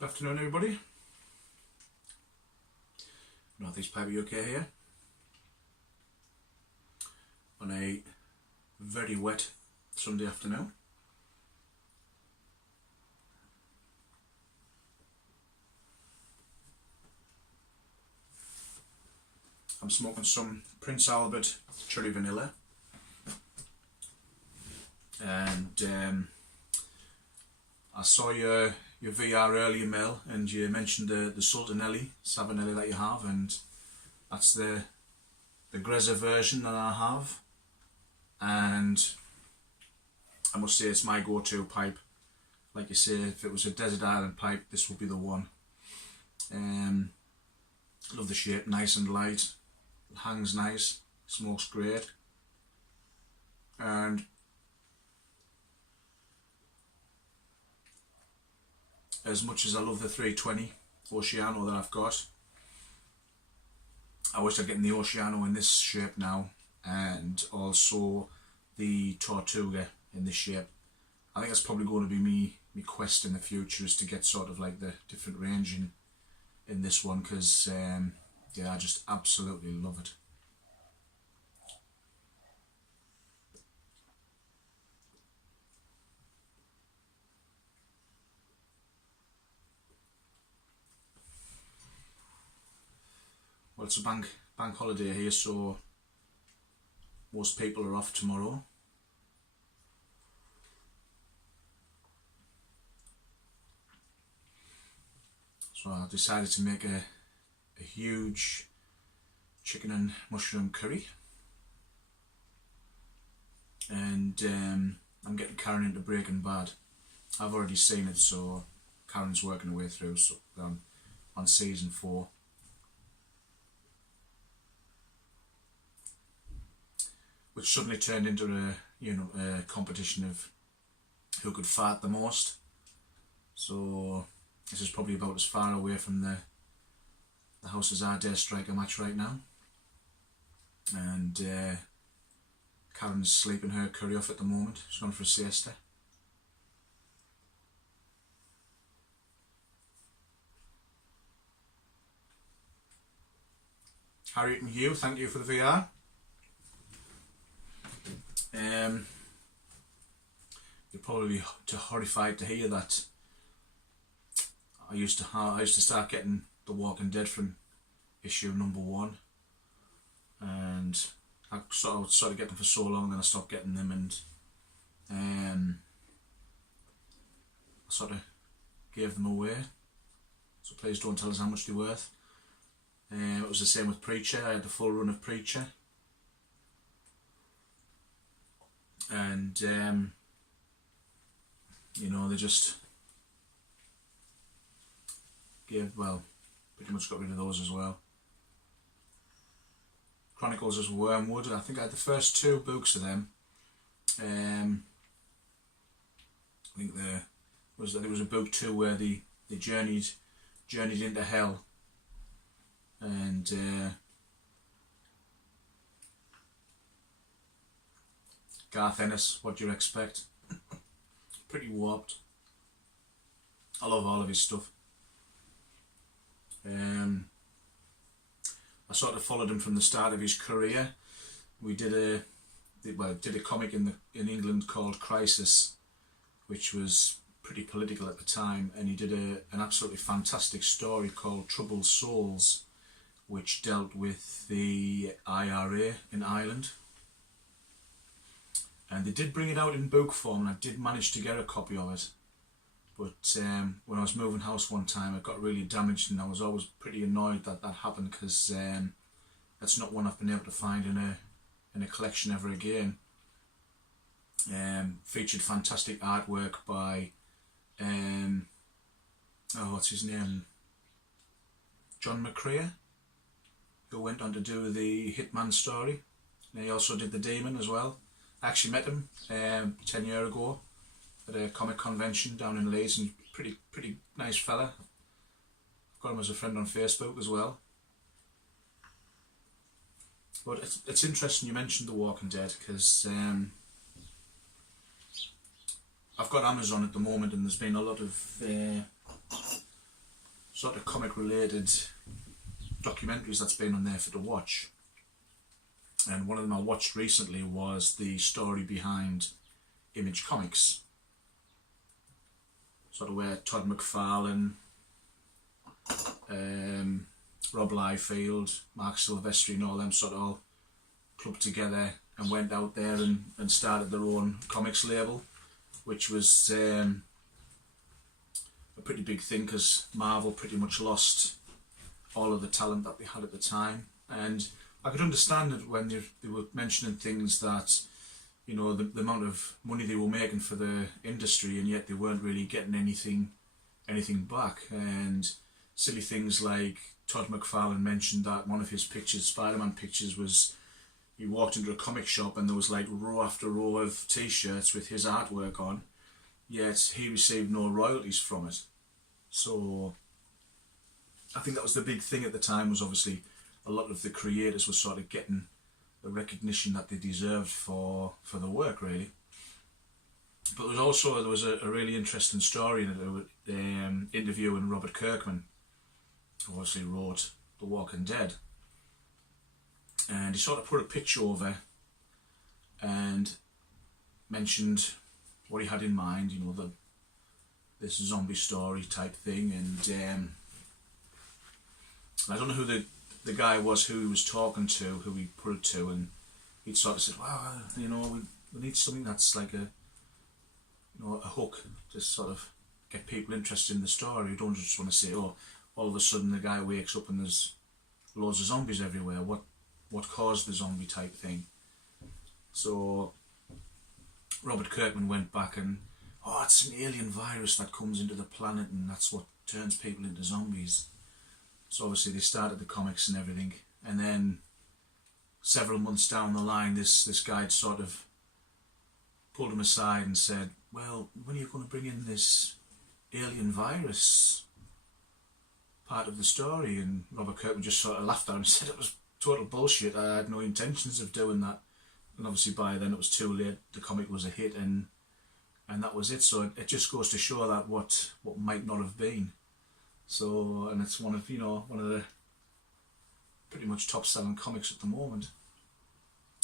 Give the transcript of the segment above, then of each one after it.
Good afternoon, everybody. Northeast Pipe UK here on a very wet Sunday afternoon. I'm smoking some Prince Albert Cherry Vanilla, and I saw your VR earlier, Mel, and you mentioned the Sultanelli, Savinelli that you have, and that's the Grezza version that I have, and I must say it's my go-to pipe. Like you say, if it was a desert island pipe, this would be the one. Love the shape, nice and light, it hangs nice, smokes great, and as much as I love the 320 Oceano that I've got, I wish I'd getting the Oceano in this shape now, and also the Tortuga in this shape. I think that's probably going to be me quest in the future, is to get sort of like the different range in this one, because yeah, I just absolutely love it. Well, it's a bank holiday here, so most people are off tomorrow. So I decided to make a huge chicken and mushroom curry, and I'm getting Karen into Breaking Bad. I've already seen it, so Karen's working her way through, so on season 4. Which suddenly turned into a competition of who could fart the most. So this is probably about as far away from the house as I dare strike a match right now. And Karen's sleeping her curry off at the moment. She's gone for a siesta. Harriet and Hugh, thank you for the VR. You're probably too horrified to hear that I used to start getting The Walking Dead from issue number 1, and I started getting them for so long, and then I stopped getting them, and I sort of gave them away. So please don't tell us how much they're worth. It was the same with Preacher. I had the full run of Preacher. And you know, they just pretty much got rid of those as well. Chronicles of Wormwood, I think I had the first 2 books of them. I think there was a book 2 where they journeyed into hell, and Garth Ennis, what do you expect? Pretty warped. I love all of his stuff. I sort of followed him from the start of his career. We did a comic in England called Crisis, which was pretty political at the time, and he did an absolutely fantastic story called Troubled Souls, which dealt with the IRA in Ireland. And they did bring it out in book form, and I did manage to get a copy of it. But when I was moving house one time, it got really damaged, and I was always pretty annoyed that happened, because that's not one I've been able to find in a collection ever again. Featured fantastic artwork by what's his name? John McCrea, who went on to do the Hitman story. And he also did The Demon as well. I actually met him 10 years ago at a comic convention down in Leeds, and pretty nice fella. I've got him as a friend on Facebook as well. But it's interesting you mentioned The Walking Dead, because I've got Amazon at the moment, and there's been a lot of sort of comic related documentaries that's been on there for to watch. And one of them I watched recently was the story behind Image Comics. Sort of where Todd McFarlane, Rob Liefeld, Mark Silvestri and all them sort of all clubbed together and went out there and started their own comics label, which was a pretty big thing because Marvel pretty much lost all of the talent that they had at the time. And I could understand it when they were mentioning things that, you know, the amount of money they were making for the industry, and yet they weren't really getting anything back. And silly things like Todd McFarlane mentioned that one of his pictures, Spider-Man pictures, was he walked into a comic shop and there was like row after row of t-shirts with his artwork on, yet he received no royalties from it. So I think that was the big thing at the time, was obviously a lot of the creators were sort of getting the recognition that they deserved for the work, really. But there was a really interesting story in it, interviewing Robert Kirkman, who obviously wrote The Walking Dead, and he sort of put a picture over and mentioned what he had in mind, you know, this zombie story type thing. And I don't know who the guy was who he was talking to, who he put it to, and he'd sort of said, well, you know, we need something that's like a hook to sort of get people interested in the story. You don't just want to say, oh, all of a sudden the guy wakes up and there's loads of zombies everywhere. What caused the zombie type thing? So Robert Kirkman went back and, oh, it's an alien virus that comes into the planet and that's what turns people into zombies. So obviously they started the comics and everything, and then several months down the line this guy had sort of pulled him aside and said, well, when are you going to bring in this alien virus part of the story? And Robert Kirkman just sort of laughed at him and said it was total bullshit. I had no intentions of doing that. And obviously by then it was too late. The comic was a hit, and that was it. So it just goes to show that what might not have been. So, and it's one of the pretty much top selling comics at the moment.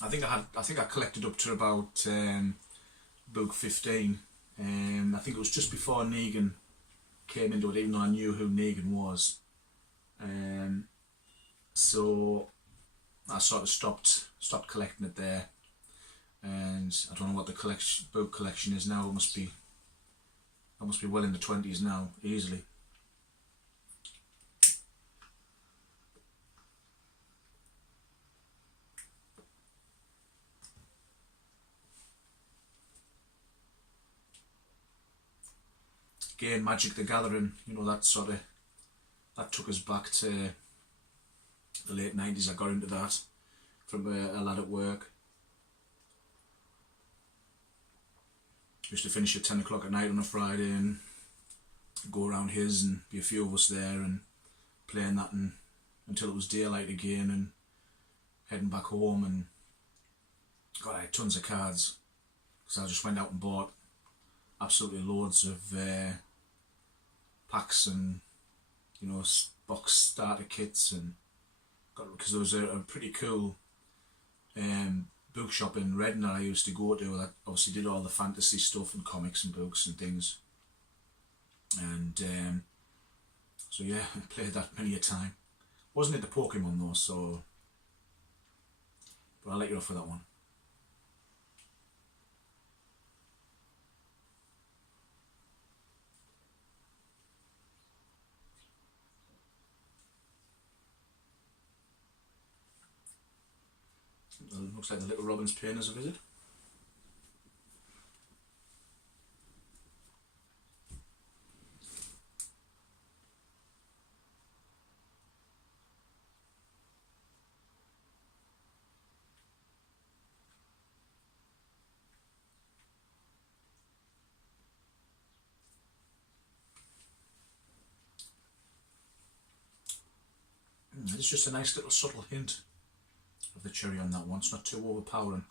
I think I collected up to about book 15. I think it was just before Negan came into it, even though I knew who Negan was. So I sort of stopped collecting it there, and I don't know what the book collection is now. It must be well in the 20s now, easily. Again, Magic the Gathering, you know, that took us back to the late 90s. I got into that from a lad at work. Used to finish at 10 o'clock at night on a Friday and go around his, and be a few of us there and playing that until it was daylight again, and heading back home. And God, I had tons of cards because I just went out and bought absolutely loads of packs and, you know, box starter kits, and because there was a pretty cool bookshop in Reading that I used to go to that obviously did all the fantasy stuff and comics and books and things. And so yeah, I played that many a time. Wasn't into Pokemon though, so, but I'll let you off for that one. Looks like the little Robin's paying us a visit. It's just a nice little subtle hint of the cherry on that one. It's not too overpowering.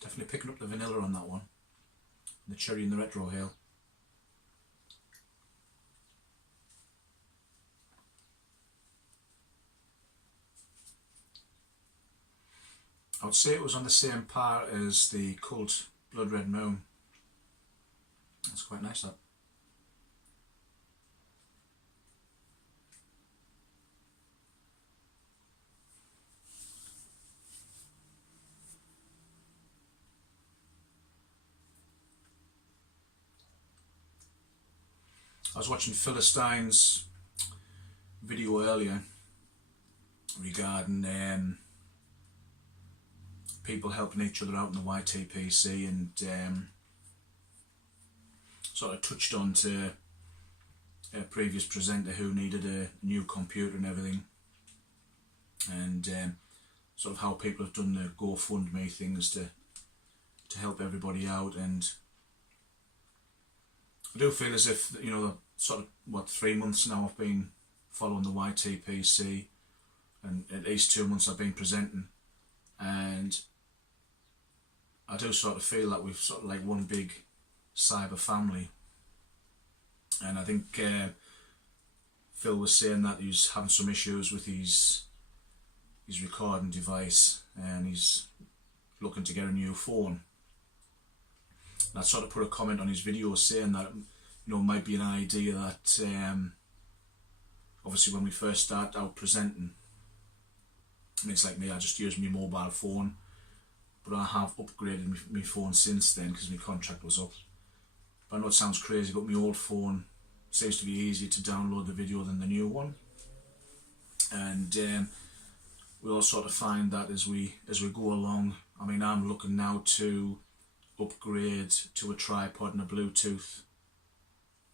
Definitely picking up the vanilla on that one. The cherry and the retro ale. I would say it was on the same par as the Cult Blood Red Moon. That's quite nice, that. I was watching Philistine's video earlier regarding people helping each other out in the YTPC, and sort of touched on to a previous presenter who needed a new computer and everything, and sort of how people have done the GoFundMe things to help everybody out. And I do feel as if, you know, sort of, what, 3 months now I've been following the YTPC, and at least 2 months I've been presenting, and I do sort of feel that we've sort of like one big cyber family. And I think Phil was saying that he's having some issues with his recording device, and he's looking to get a new phone. And I sort of put a comment on his video saying that, you know, it might be an idea that obviously when we first start out presenting, I mean, it's like me, I just use my mobile phone, but I have upgraded my phone since then because my contract was up. But I know it sounds crazy, but my old phone seems to be easier to download the video than the new one. And we all sort of find that as we go along. I mean, I'm looking now to upgrade to a tripod and a Bluetooth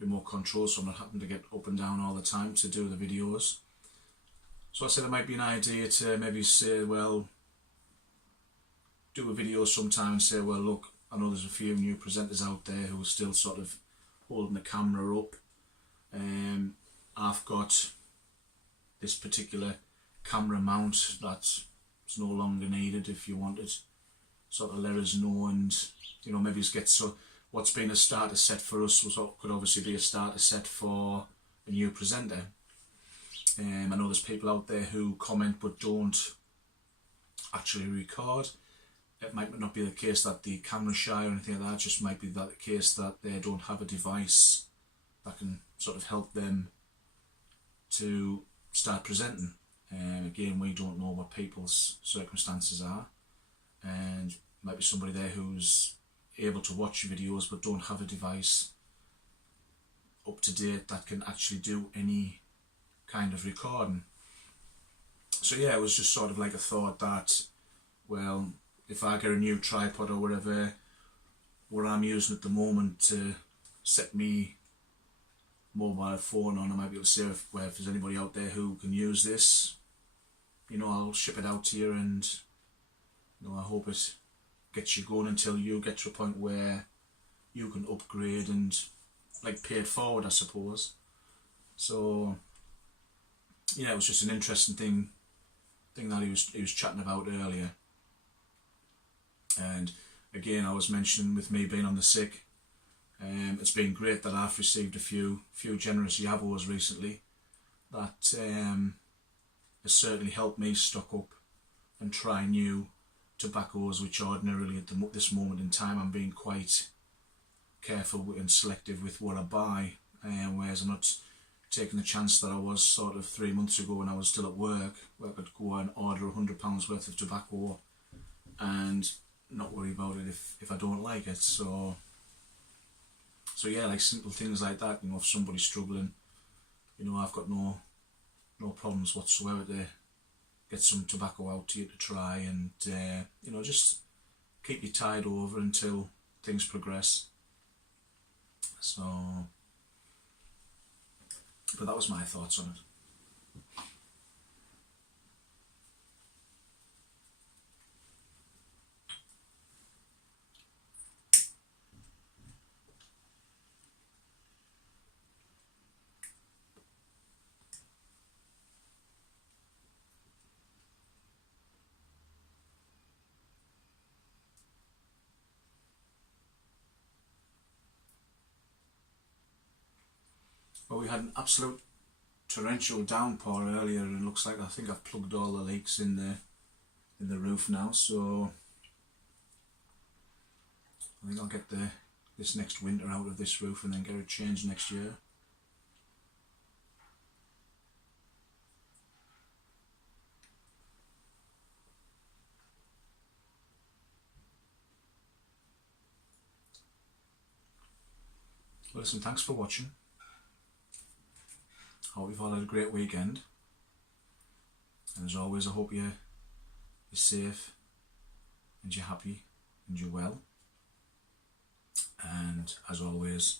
remote control, so I'm not having to get up and down all the time to do the videos. So I said it might be an idea to maybe say, well, do a video sometime and say, well, look, I know there's a few new presenters out there who are still sort of holding the camera up. I've got this particular camera mount that's no longer needed. If you want it, sort of let us know, and you know, maybe get so what's been a starter set for us could obviously be a starter set for a new presenter. I know there's people out there who comment but don't actually record. It might not be the case that the camera's shy or anything like that, it just might be that the case that they don't have a device that can sort of help them to start presenting. Again, we don't know what people's circumstances are, and might be somebody there who's able to watch videos but don't have a device up to date that can actually do any kind of recording. So yeah, it was just sort of like a thought that, well, if I get a new tripod or whatever, what I'm using at the moment to set me mobile phone on, I might be able to say if there's anybody out there who can use this, you know, I'll ship it out to you, and you know, I hope it gets you going until you get to a point where you can upgrade and like pay it forward, I suppose. So yeah, it was just an interesting thing that he was chatting about earlier. And again, I was mentioning with me being on the sick, it's been great that I've received a few generous yabos recently that has certainly helped me stock up and try new tobaccos, which ordinarily at this moment in time I'm being quite careful and selective with what I buy, whereas I'm not taking the chance that I was sort of 3 months ago when I was still at work, where I could go and order £100 worth of tobacco and not worry about it if I don't like it. So yeah, like simple things like that, you know, if somebody's struggling, you know, I've got no problems whatsoever to get some tobacco out to you to try, and you know, just keep you tied over until things progress. So, but that was my thoughts on it. Well, we had an absolute torrential downpour earlier, and it looks like I think I've plugged all the leaks in the roof now, so I think I'll get this next winter out of this roof and then get it changed next year. Well, listen, thanks for watching. I hope you've all had a great weekend, and as always I hope you're safe and you're happy and you're well, and as always,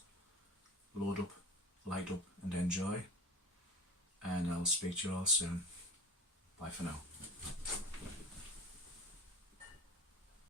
load up, light up and enjoy, and I'll speak to you all soon. Bye for now.